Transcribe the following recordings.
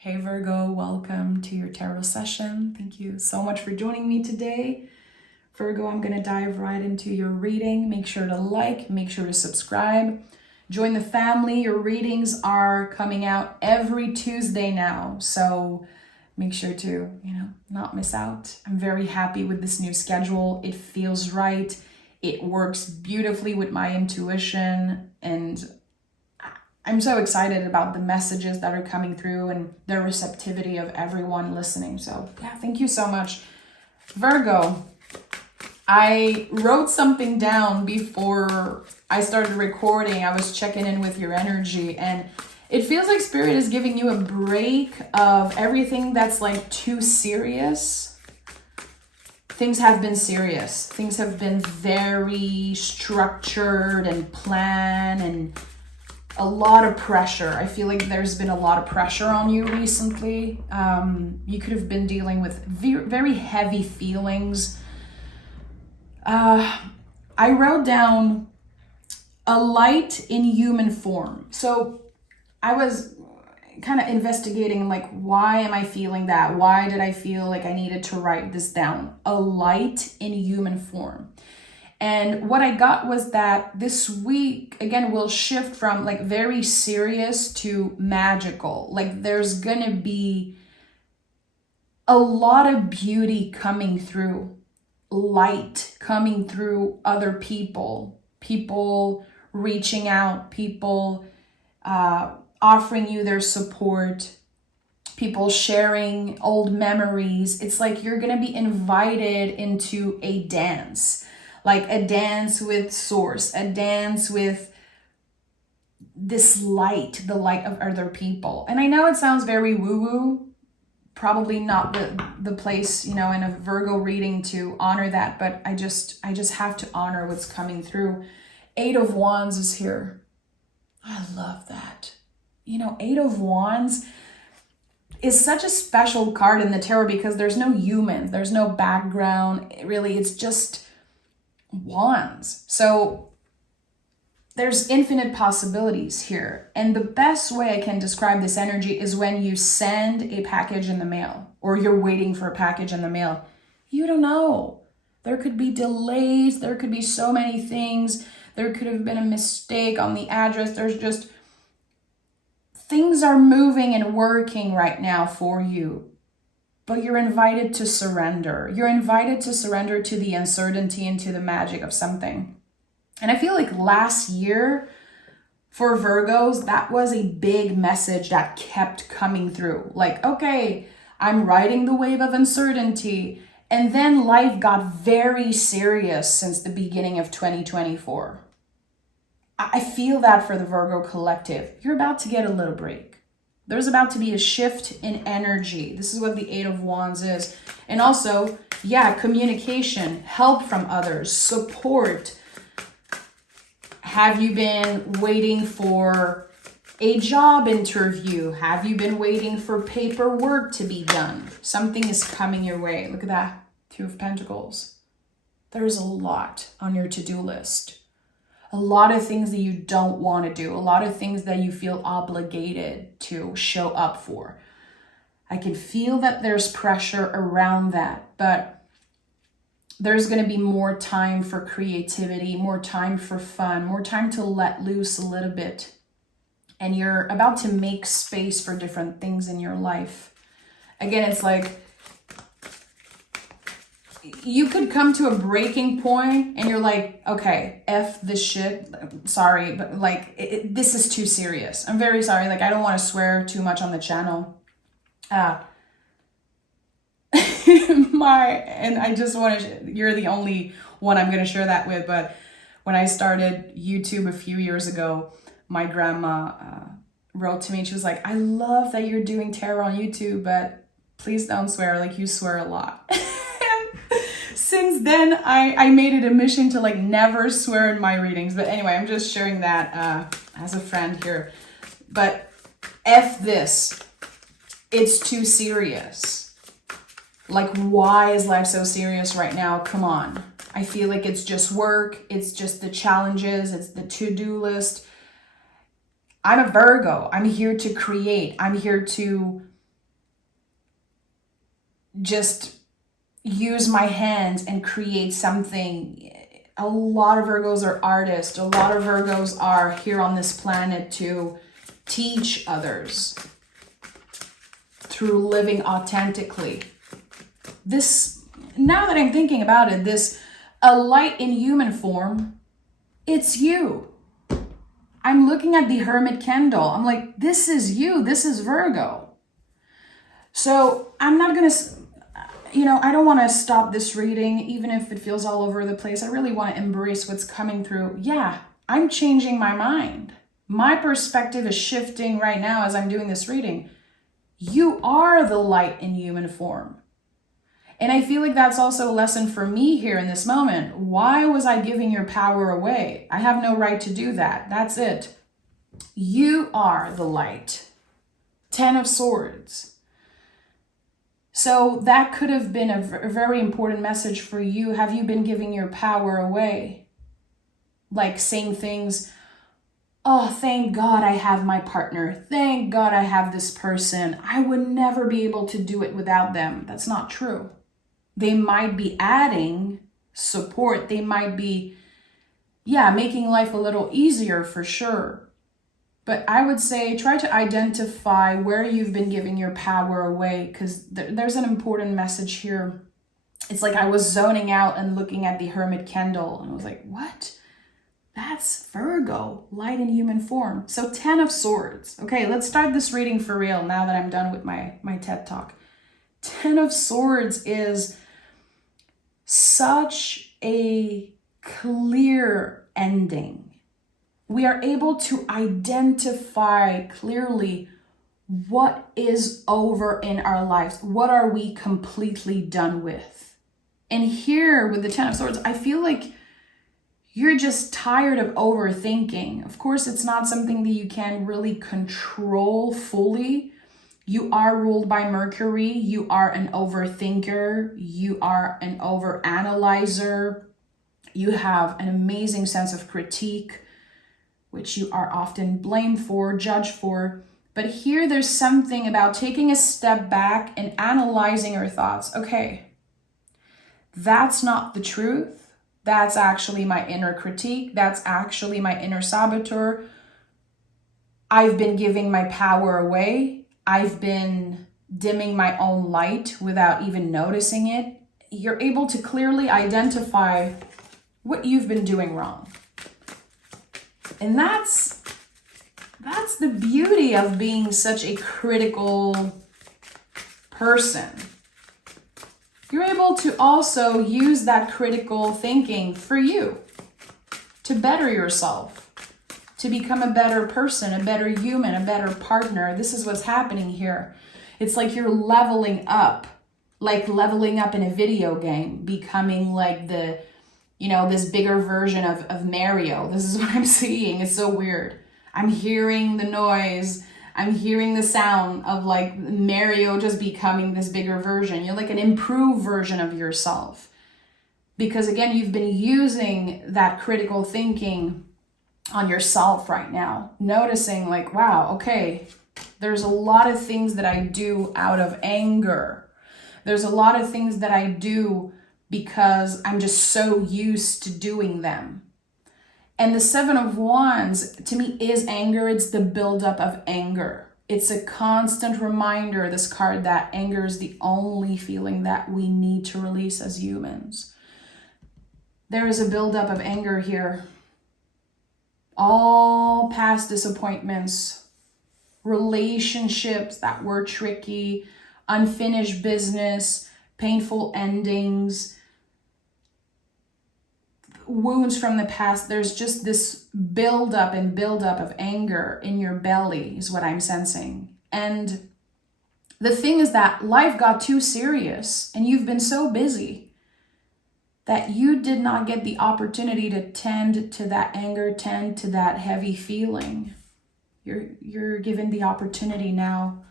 Hey Virgo, welcome to your tarot session. Thank you so much for joining me today. Virgo, I'm going to dive right into your reading. Make sure to like, make sure to subscribe. Join the family. Your readings are coming out every Tuesday now. So make sure to, not miss out. I'm very happy with this new schedule. It feels right. It works beautifully with my intuition, and I'm so excited about the messages that are coming through and the receptivity of everyone listening. So yeah, thank you so much. Virgo, I wrote something down before I started recording. I was checking in with your energy, and it feels like Spirit is giving you a break of everything that's like too serious. Things have been serious. Things have been very structured and planned, and a lot of pressure. I feel like there's been a lot of pressure on you recently. You could have been dealing with very heavy feelings. I wrote down a light in human form. So I was kind of investigating, like, why am I feeling that? Why did I feel like I needed to write this down? A light in human form. And what I got was that this week, again, will shift from like very serious to magical. Like there's gonna be a lot of beauty coming through, light coming through other people, people reaching out, people offering you their support, people sharing old memories. It's like you're gonna be invited into a dance. Like a dance with source, a dance with this light, the light of other people. And I know it sounds very woo-woo, probably not the place, in a Virgo reading to honor that, but I just have to honor what's coming through. 8 of Wands is here. I love that. 8 of Wands is such a special card in the tarot because there's no human, there's no background. Really, it's just wands. So there's infinite possibilities here. And the best way I can describe this energy is when you send a package in the mail or you're waiting for a package in the mail. You don't know. There could be delays. There could be so many things. There could have been a mistake on the address. There's just things are moving and working right now for you. But you're invited to surrender. You're invited to surrender to the uncertainty and to the magic of something. And I feel like last year for Virgos, that was a big message that kept coming through. Like, okay, I'm riding the wave of uncertainty. And then life got very serious since the beginning of 2024. I feel that for the Virgo collective. You're about to get a little break. There's about to be a shift in energy. This is what the 8 of Wands is. And also, communication, help from others, support. Have you been waiting for a job interview? Have you been waiting for paperwork to be done? Something is coming your way. Look at that, 2 of Pentacles. There's a lot on your to-do list. A lot of things that you don't want to do, a lot of things that you feel obligated to show up for. I can feel that there's pressure around that, but there's going to be more time for creativity, more time for fun, more time to let loose a little bit. And you're about to make space for different things in your life. Again, it's like you could come to a breaking point and you're like, okay, F this shit. Sorry, but like this is too serious. I'm very sorry. Like I don't want to swear too much on the channel. And I just want to, you're the only one I'm going to share that with. But when I started YouTube a few years ago, my grandma wrote to me and she was like, I love that you're doing tarot on YouTube, but please don't swear. Like you swear a lot. Since then, I made it a mission to like never swear in my readings. But anyway, I'm just sharing that as a friend here. But F this. It's too serious. Like, why is life so serious right now? Come on. I feel like it's just work. It's just the challenges. It's the to-do list. I'm a Virgo. I'm here to create. I'm here to just use my hands and create something. A lot of Virgos are artists. A lot of Virgos are here on this planet to teach others through living authentically. This, now that I'm thinking about it, this, a light in human form, it's you. I'm looking at the Hermit candle. I'm like, this is you. This is Virgo. So I'm not going to, I don't want to stop this reading, even if it feels all over the place. I really want to embrace what's coming through. Yeah, I'm changing my mind. My perspective is shifting right now as I'm doing this reading. You are the light in human form. And I feel like that's also a lesson for me here in this moment. Why was I giving your power away? I have no right to do that. That's it. You are the light. 10 of Swords. So that could have been a very important message for you. Have you been giving your power away? Like saying things, oh, thank God I have my partner. Thank God I have this person. I would never be able to do it without them. That's not true. They might be adding support. They might be, making life a little easier for sure. But I would say try to identify where you've been giving your power away, because there's an important message here. It's like I was zoning out and looking at the Hermit candle and I was like, what? That's Virgo, light in human form. So 10 of Swords. Okay, let's start this reading for real now that I'm done with my TED Talk. 10 of Swords is such a clear ending. We are able to identify clearly what is over in our lives. What are we completely done with? And here with the 10 of Swords, I feel like you're just tired of overthinking. Of course, it's not something that you can really control fully. You are ruled by Mercury. You are an overthinker. You are an overanalyzer. You have an amazing sense of critique, which you are often blamed for, judged for. But here there's something about taking a step back and analyzing your thoughts. Okay, that's not the truth. That's actually my inner critique. That's actually my inner saboteur. I've been giving my power away. I've been dimming my own light without even noticing it. You're able to clearly identify what you've been doing wrong. And that's the beauty of being such a critical person. You're able to also use that critical thinking for you, to better yourself, to become a better person, a better human, a better partner. This is what's happening here. It's like you're leveling up, like leveling up in a video game, becoming like the, this bigger version of Mario. This is what I'm seeing. It's so weird. I'm hearing the noise. I'm hearing the sound of like Mario just becoming this bigger version. You're like an improved version of yourself. Because again, you've been using that critical thinking on yourself right now, noticing like, wow, okay, there's a lot of things that I do out of anger. There's a lot of things that I do because I'm just so used to doing them. And the 7 of Wands to me is anger. It's the buildup of anger. It's a constant reminder, this card, that anger is the only feeling that we need to release as humans. There is a buildup of anger here. All past disappointments, relationships that were tricky, unfinished business, painful endings, wounds from the past. There's just this buildup of anger in your belly is what I'm sensing. And the thing is that life got too serious and you've been so busy that you did not get the opportunity to tend to that anger, tend to that heavy feeling. You're given the opportunity now.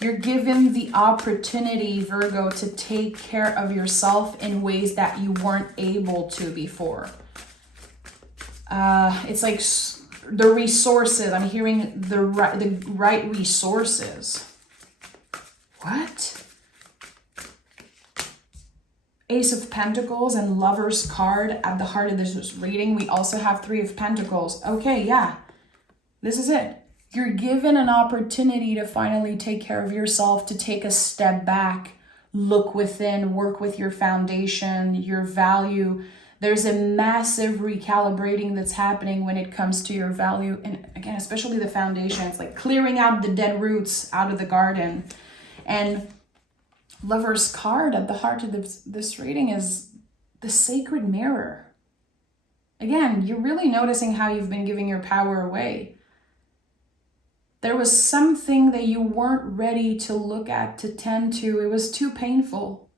You're given the opportunity, Virgo, to take care of yourself in ways that you weren't able to before. It's like the resources. I'm hearing the right resources. What? Ace of Pentacles and Lover's card at the heart of this reading. We also have Three of Pentacles. Okay, yeah, this is it. You're given an opportunity to finally take care of yourself, to take a step back, look within, work with your foundation, your value. There's a massive recalibrating that's happening when it comes to your value. And again, especially the foundation. It's like clearing out the dead roots out of the garden. And Lover's card at the heart of this reading is the sacred mirror. Again, you're really noticing how you've been giving your power away. There was something that you weren't ready to look at, to tend to. It was too painful.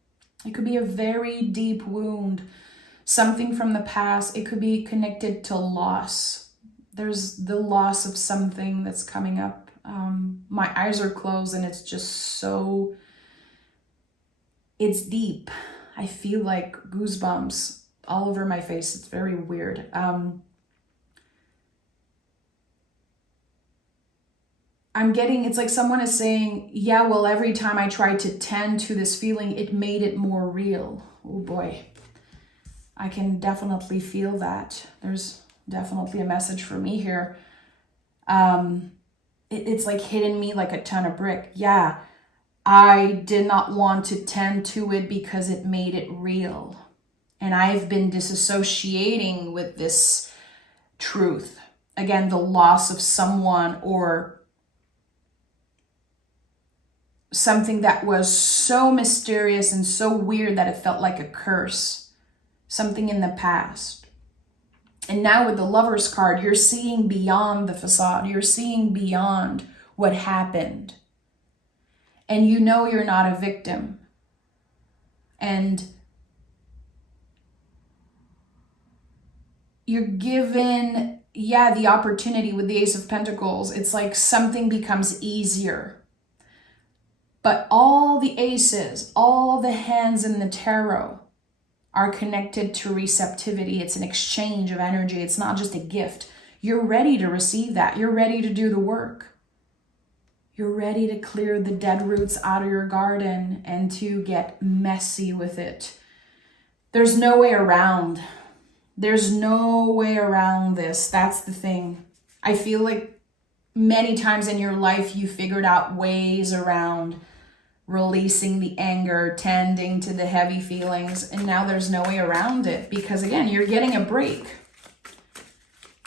It could be a very deep wound, something from the past. It could be connected to loss. There's the loss of something that's coming up. My eyes are closed and it's just so... it's deep. I feel like goosebumps all over my face. It's very weird. I'm getting, it's like someone is saying, yeah, well, every time I tried to tend to this feeling, it made it more real. Oh boy. I can definitely feel that. There's definitely a message for me here. It's like hitting me like a ton of brick. Yeah. I did not want to tend to it because it made it real. And I've been disassociating with this truth. Again, the loss of someone or something that was so mysterious and so weird that it felt like a curse. Something in the past. And now with the Lover's card, you're seeing beyond the facade. You're seeing beyond what happened. And you know you're not a victim. And you're given, yeah, the opportunity with the Ace of Pentacles. It's like something becomes easier. But all the aces, all the hands in the tarot are connected to receptivity. It's an exchange of energy. It's not just a gift. You're ready to receive that. You're ready to do the work. You're ready to clear the dead roots out of your garden and to get messy with it. There's no way around. There's no way around this. That's the thing. I feel like many times in your life you figured out ways around releasing the anger, tending to the heavy feelings, and now there's no way around it because, again, you're getting a break.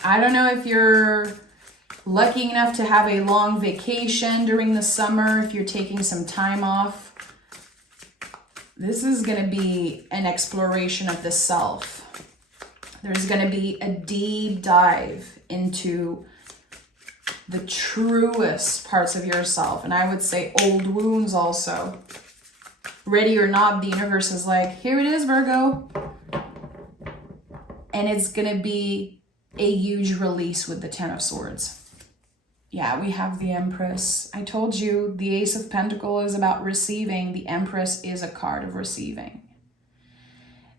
I don't know if you're lucky enough to have a long vacation during the summer, if you're taking some time off. This is going to be an exploration of the self. There's going to be a deep dive into the truest parts of yourself. And I would say old wounds also. Ready or not, the universe is like, here it is, Virgo. And it's going to be a huge release with the Ten of Swords. Yeah, we have the Empress. I told you the Ace of Pentacles is about receiving. The Empress is a card of receiving.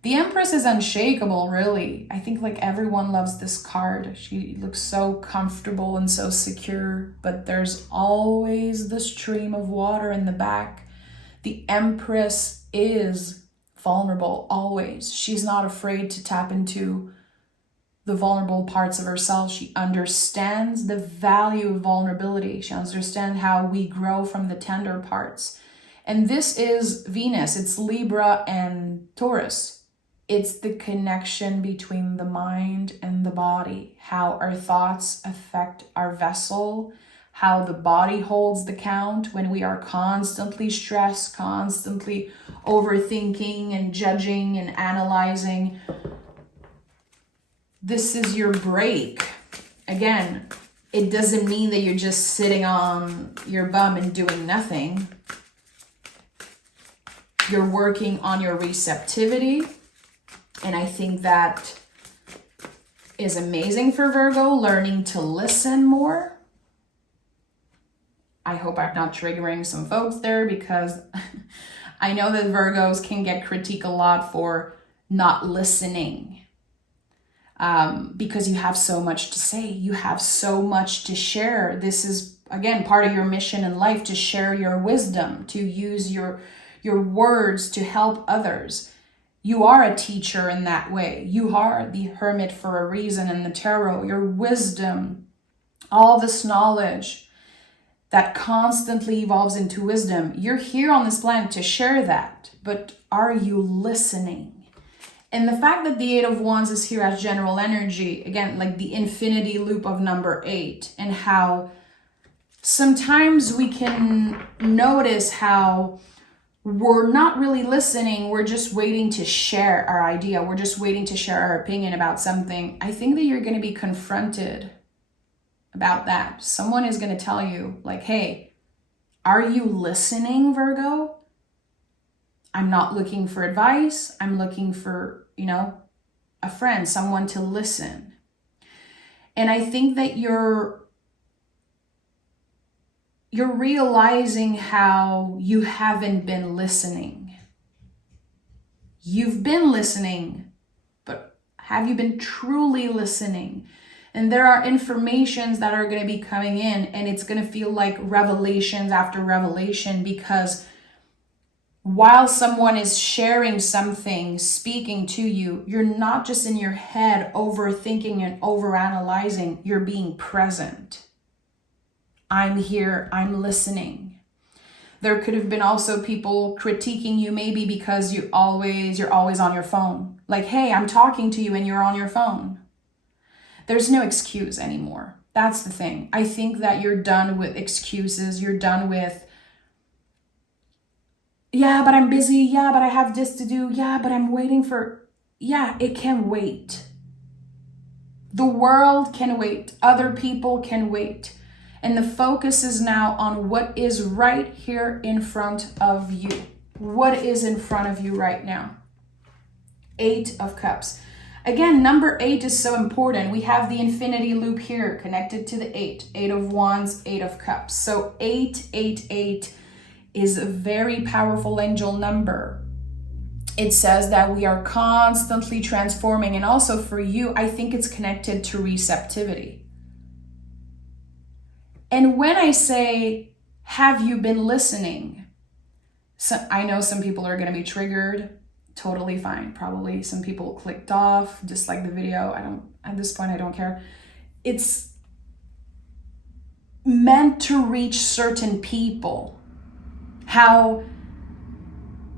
The Empress is unshakable, really. I think like everyone loves this card. She looks so comfortable and so secure, but there's always the stream of water in the back. The Empress is vulnerable, always. She's not afraid to tap into the vulnerable parts of herself. She understands the value of vulnerability. She understands how we grow from the tender parts. And this is Venus. It's Libra and Taurus. It's the connection between the mind and the body, how our thoughts affect our vessel, how the body holds the count when we are constantly stressed, constantly overthinking and judging and analyzing. This is your break. Again, it doesn't mean that you're just sitting on your bum and doing nothing. You're working on your receptivity. And I think that is amazing for Virgo, learning to listen more. I hope I'm not triggering some folks there because I know that Virgos can get critiqued a lot for not listening because you have so much to say. You have so much to share. This is, again, part of your mission in life, to share your wisdom, to use your words to help others. You are a teacher in that way. You are the hermit for a reason in the tarot. Your wisdom, all this knowledge that constantly evolves into wisdom. You're here on this planet to share that, but are you listening? And the fact that the Eight of Wands is here as general energy, again, like the infinity loop of number 8, and how sometimes we can notice how we're not really listening. We're just waiting to share our idea. We're just waiting to share our opinion about something. I think that you're going to be confronted about that. Someone is going to tell you, like, hey, are you listening, Virgo? I'm not looking for advice. I'm looking for, a friend, someone to listen. And I think that you're realizing how you haven't been listening. You've been listening, but have you been truly listening? And there are informations that are going to be coming in, and it's going to feel like revelations after revelation, because while someone is sharing something, speaking to you, you're not just in your head overthinking and overanalyzing, you're being present. I'm here, I'm listening. There could have been also people critiquing you maybe because you're always on your phone. Like, hey, I'm talking to you and you're on your phone. There's no excuse anymore. That's the thing. I think that you're done with excuses. You're done with, yeah, but I'm busy. Yeah, but I have this to do. Yeah, but I'm waiting for, yeah, it can wait. The world can wait. Other people can wait. And the focus is now on what is right here in front of you. What is in front of you right now? 8 of Cups. Again, number 8 is so important. We have the infinity loop here connected to the 8. 8 of Wands, 8 of Cups. So 888 is a very powerful angel number. It says that we are constantly transforming. And also for you, I think it's connected to receptivity. And when I say, have you been listening? So I know some people are going to be triggered. Totally fine. Probably some people clicked off, dislike the video. At this point, I don't care. It's meant to reach certain people. How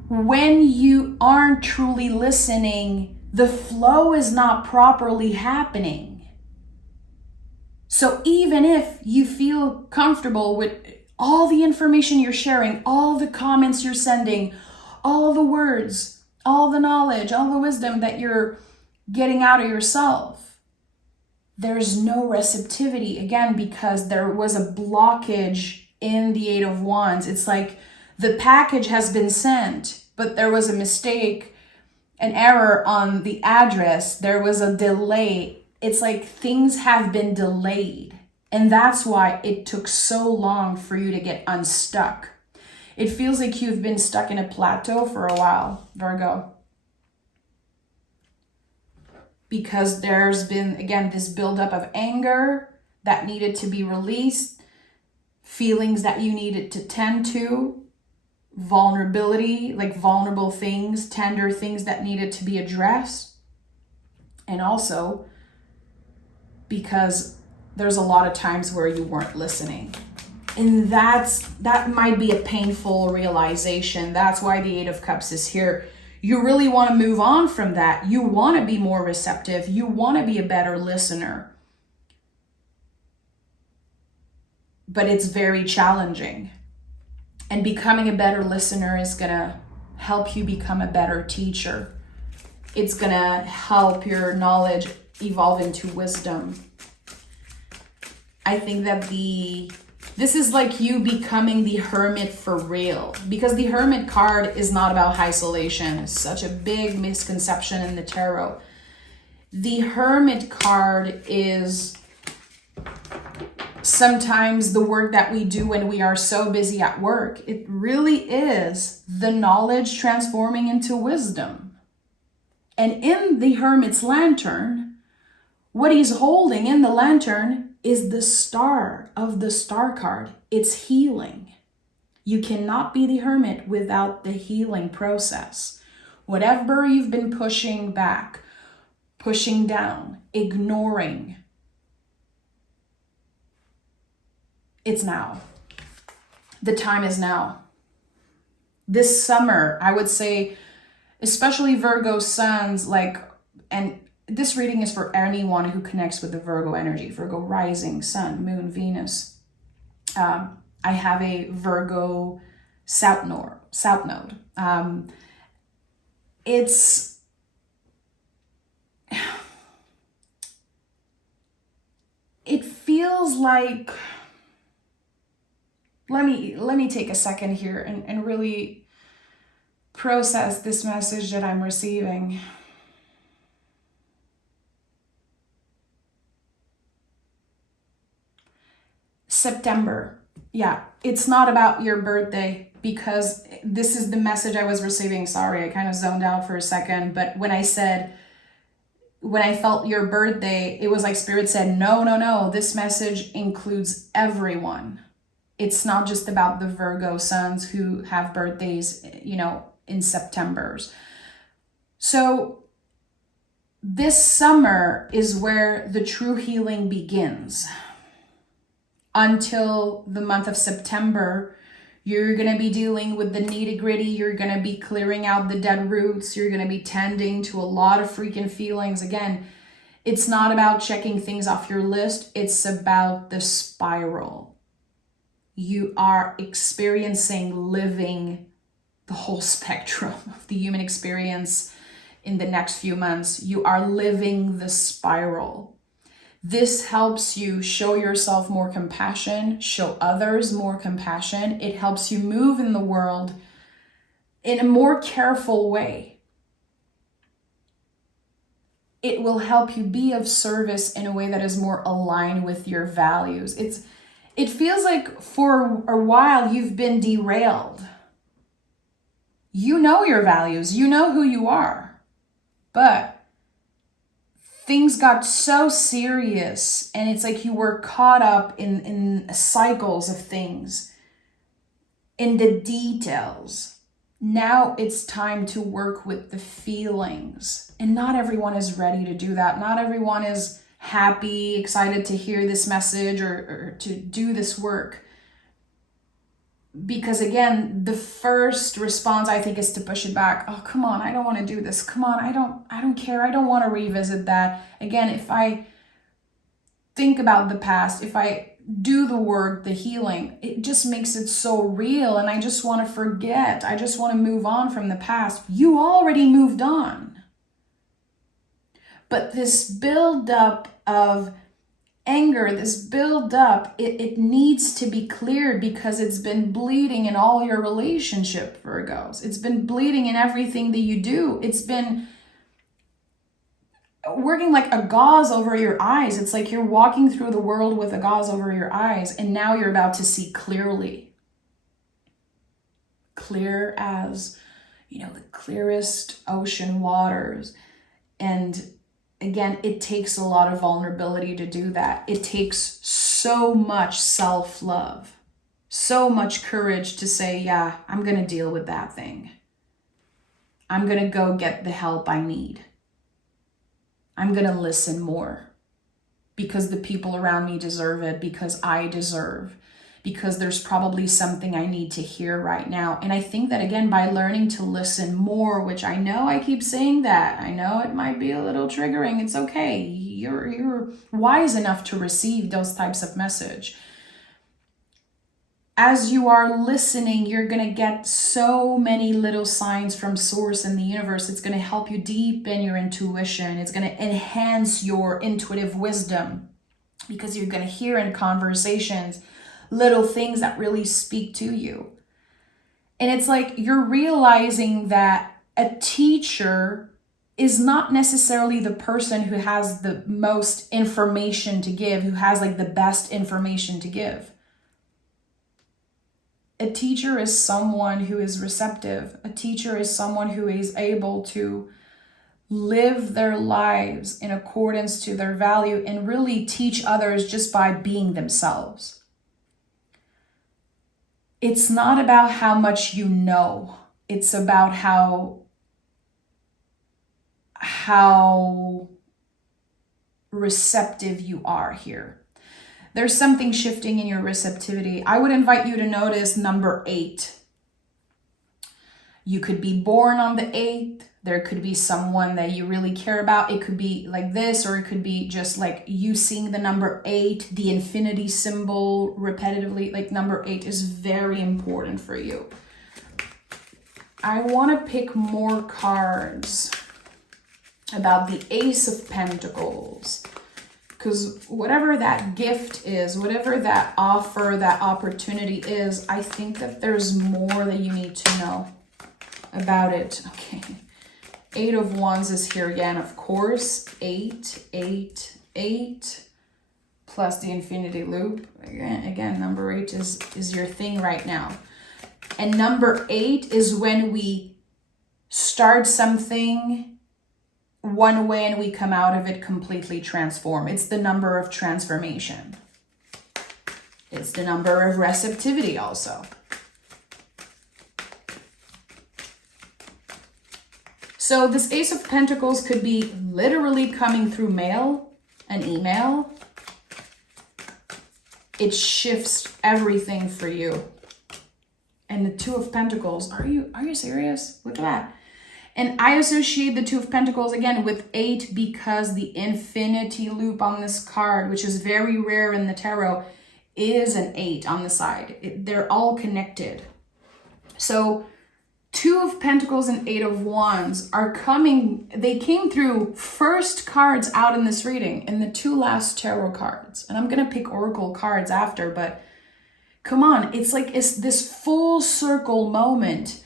when you aren't truly listening, the flow is not properly happening. So even if you feel comfortable with all the information you're sharing, all the comments you're sending, all the words, all the knowledge, all the wisdom that you're getting out of yourself, there's no receptivity, again, because there was a blockage in the 8 of Wands. It's like the package has been sent, but there was a mistake, an error on the address. There was a delay. It's like things have been delayed. And that's why it took so long for you to get unstuck. It feels like you've been stuck in a plateau for a while, Virgo. Because there's been, again, this buildup of anger that needed to be released, feelings that you needed to tend to, vulnerability, like vulnerable things, tender things that needed to be addressed. And also because there's a lot of times where you weren't listening. And that might be a painful realization. That's why the 8 of Cups is here. You really want to move on from that. You want to be more receptive. You want to be a better listener. But it's very challenging. And becoming a better listener is going to help you become a better teacher. It's going to help your knowledge evolve into wisdom. I think that this is like you becoming the hermit for real, because the hermit card is not about isolation. It's such a big misconception in the tarot. The hermit card is sometimes the work that we do when we are so busy at work. It really is the knowledge transforming into wisdom. And in the hermit's lantern, what he's holding in the lantern is the star of the star card. It's healing. You cannot be the hermit without the healing process. Whatever you've been pushing back, pushing down, ignoring, it's now. The time is now. This summer, I would say, especially Virgo suns, and this reading is for anyone who connects with the Virgo energy, Virgo rising, sun, moon, Venus. I have a Virgo south node. It feels like, let me take a second here and really process this message that I'm receiving. September. Yeah, it's not about your birthday, because this is the message I was receiving. Sorry, I kind of zoned out for a second. But when I felt your birthday, it was like Spirit said, no, this message includes everyone. It's not just about the Virgo suns who have birthdays, in September's. So this summer is where the true healing begins. Until the month of September, you're going to be dealing with the nitty-gritty. You're going to be clearing out the dead roots. You're going to be tending to a lot of freaking feelings. Again, it's not about checking things off your list. It's about the spiral. You are experiencing, living the whole spectrum of the human experience in the next few months. You are living the spiral. This helps you show yourself more compassion, show others more compassion. It helps you move in the world in a more careful way. It will help you be of service in a way that is more aligned with your values. It feels like for a while you've been derailed. You know your values, you know who you are, but things got so serious, and it's like you were caught up in cycles of things, in the details. Now it's time to work with the feelings. And not everyone is ready to do that. Not everyone is happy, excited to hear this message or to do this work. Because again, the first response I think is to push it back. Oh, come on, I don't want to do this. Come on, I don't care. I don't want to revisit that. Again, if I think about the past, if I do the work, the healing, it just makes it so real, and I just want to forget. I just want to move on from the past. You already moved on. But this buildup of anger, this buildup, it needs to be cleared, because it's been bleeding in all your relationship, Virgos. It's been bleeding in everything that you do. It's been working like a gauze over your eyes. It's like you're walking through the world with a gauze over your eyes, and now you're about to see clearly. Clear as, the clearest ocean waters. And again, it takes a lot of vulnerability to do that. It takes so much self-love, so much courage to say, yeah, I'm going to deal with that thing. I'm going to go get the help I need. I'm going to listen more, because the people around me deserve it, because I deserve, because there's probably something I need to hear right now. And I think that, again, by learning to listen more, which I know I keep saying that, I know it might be a little triggering. It's okay. You're wise enough to receive those types of message. As you are listening, you're going to get so many little signs from source in the universe. It's going to help you deepen your intuition. It's going to enhance your intuitive wisdom, because you're going to hear in conversations little things that really speak to you. And it's like you're realizing that a teacher is not necessarily the person who has the most information to give, who has like the best information to give. A teacher is someone who is receptive. A teacher is someone who is able to live their lives in accordance to their value and really teach others just by being themselves. It's not about how much you know. It's about how how receptive you are here. There's something shifting in your receptivity. I would invite you to notice number 8. You could be born on the 8th. There could be someone that you really care about. It could be like this, or it could be just like you seeing the number 8, the infinity symbol repetitively. Like number 8 is very important for you. I want to pick more cards about the Ace of Pentacles. Because whatever that gift is, whatever that offer, that opportunity is, I think that there's more that you need to know about it. Okay. 8 of Wands is here again, of course. 8, 8, 8, plus the infinity loop. Again, number 8 is your thing right now. And number 8 is when we start something one way and we come out of it completely transformed. It's the number of transformation. It's the number of receptivity also. So this Ace of Pentacles could be literally coming through mail, an email. It shifts everything for you. And the Two of Pentacles, are you serious? Look at that. And I associate the Two of Pentacles again with 8 because the infinity loop on this card, which is very rare in the tarot, is an 8 on the side. They're all connected. So 2 of Pentacles and 8 of Wands are coming, they came through first cards out in this reading in the 2 last tarot cards. And I'm going to pick oracle cards after, but come on, it's like it's this full circle moment.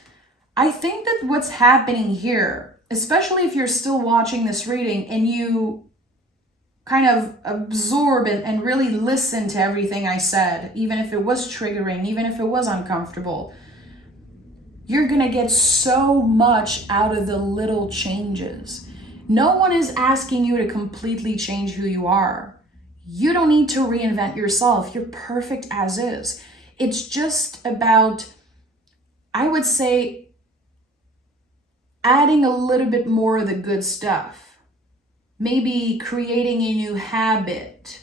I think that what's happening here, especially if you're still watching this reading and you kind of absorb it and really listen to everything I said, even if it was triggering, even if it was uncomfortable, you're going to get so much out of the little changes. No one is asking you to completely change who you are. You don't need to reinvent yourself. You're perfect as is. It's just about, I would say, adding a little bit more of the good stuff. Maybe creating a new habit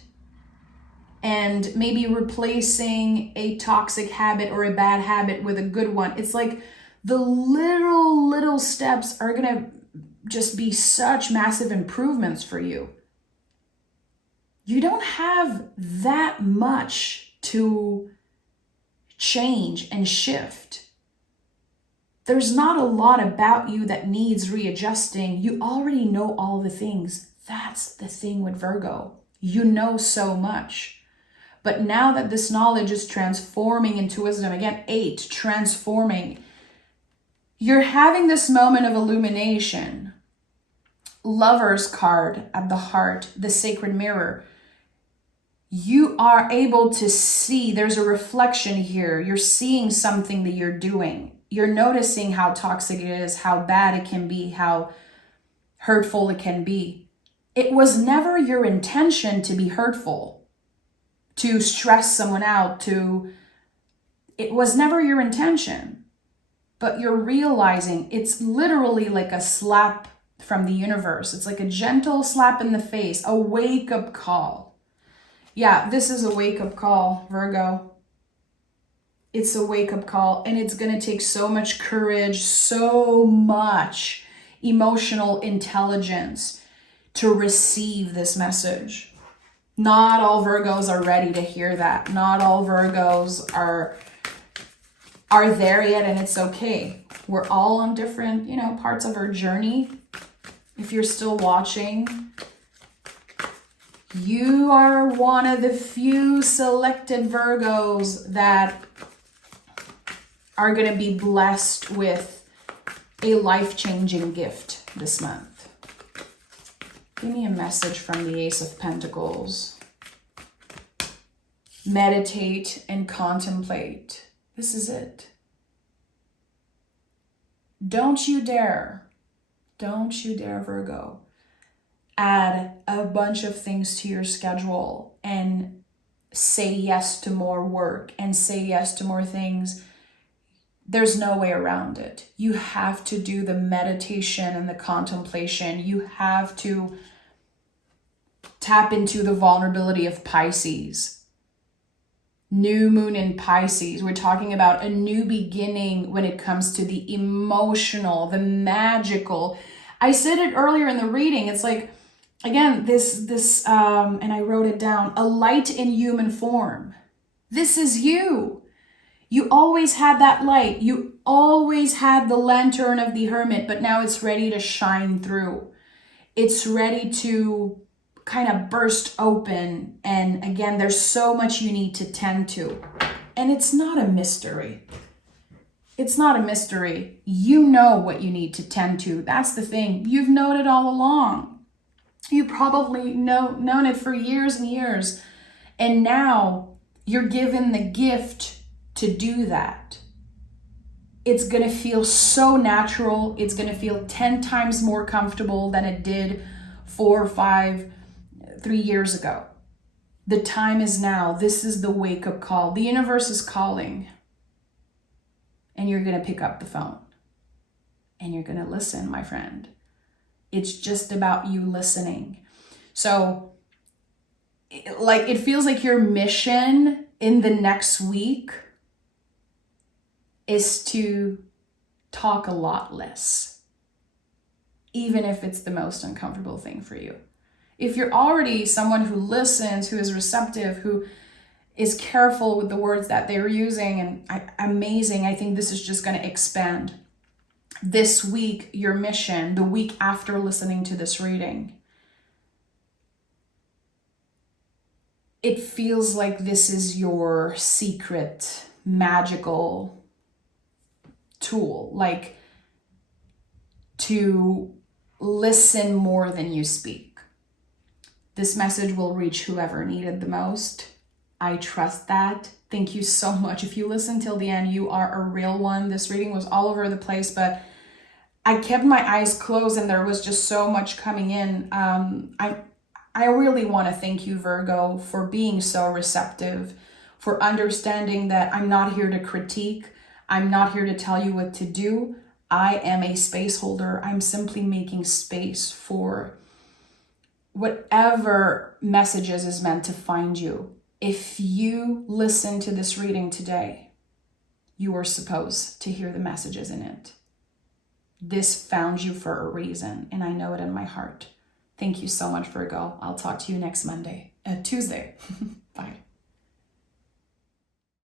and maybe replacing a toxic habit or a bad habit with a good one. It's like the little steps are going to just be such massive improvements for you. You don't have that much to change and shift. There's not a lot about you that needs readjusting. You already know all the things. That's the thing with Virgo. You know so much. But now that this knowledge is transforming into wisdom, again, 8, transforming, you're having this moment of illumination. Lover's card at the heart, the sacred mirror. You are able to see, there's a reflection here. You're seeing something that you're doing. You're noticing how toxic it is, how bad it can be, how hurtful it can be. It was never your intention to be hurtful, to stress someone out, it was never your intention. But you're realizing it's literally like a slap from the universe. It's like a gentle slap in the face, a wake-up call. Yeah, this is a wake-up call, Virgo. It's a wake-up call, and it's going to take so much courage, so much emotional intelligence to receive this message. Not all Virgos are ready to hear that. Not all Virgos are there yet, and it's okay. We're all on different, parts of our journey. If you're still watching, you are one of the few selected Virgos that are going to be blessed with a life-changing gift this month. Give me a message from the Ace of Pentacles. Meditate and contemplate. This is it. Don't you dare, Virgo, add a bunch of things to your schedule and say yes to more work and say yes to more things. There's no way around it. You have to do the meditation and the contemplation. You have to tap into the vulnerability of Pisces. New moon in Pisces. We're talking about a new beginning when it comes to the emotional, the magical. I said it earlier in the reading. It's like, again, this and I wrote it down, a light in human form. This is you. You always had that light. You always had the lantern of the hermit, but now it's ready to shine through. It's ready to kind of burst open. And again, there's so much you need to tend to. And it's not a mystery. It's not a mystery. You know what you need to tend to. That's the thing. You've known it all along. You probably known it for years and years. And now you're given the gift to do that. It's going to feel so natural. It's going to feel 10 times more comfortable than it did 4, 5, 3 years ago. The time is now. This is the wake-up call. The universe is calling. And you're going to pick up the phone. And you're going to listen, my friend. It's just about you listening. So, it feels like your mission in the next week is to talk a lot less, even if it's the most uncomfortable thing for you. If you're already someone who listens, who is receptive, who is careful with the words that they're using, and amazing, I think this is just going to expand. This week, your mission, the week after listening to this reading, it feels like this is your secret, magical tool, like to listen more than you speak. This message will reach whoever needed the most. I trust that. Thank you so much. If you listen till the end, you are a real one. This reading was all over the place, but I kept my eyes closed and there was just so much coming in. I really want to thank you, Virgo, for being so receptive, for understanding that I'm not here to critique. I'm not here to tell you what to do. I am a space holder. I'm simply making space for whatever messages is meant to find you. If you listen to this reading today, you were supposed to hear the messages in it. This found you for a reason, and I know it in my heart. Thank you so much, Virgo. I'll talk to you next Tuesday. Bye.